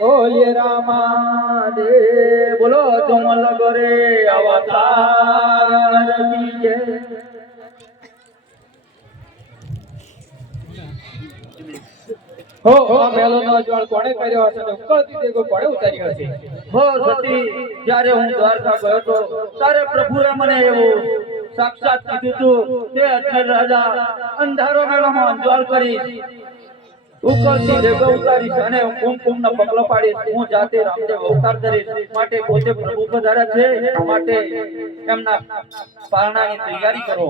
बोलिए रामा दे बोलो तुम लगोरे अवतार की जय। હો આ મેલોનો અજવાળ કોણે કર્યો હશે ને ઉકળતી દેગો કોણે ઉતાર્યો હશે? હો સતી, જ્યારે હું દ્વારકા ગયો હતો ત્યારે પ્રભુએ મને એવું સાક્ષાત કીધું હતું કે અજમેર રાજા અંધારો મેળામાં અંજવાળ કરીશ, ઉકળતી દેગો ઉતારીશ અને કુમકુમના પગલા પાડીશ. હું જાતે રામદેવ અવતાર ધરીશ. માટે પોતે પ્રભુ પધાર્યા છે, માટે એમના પારણાની તૈયારી કરો.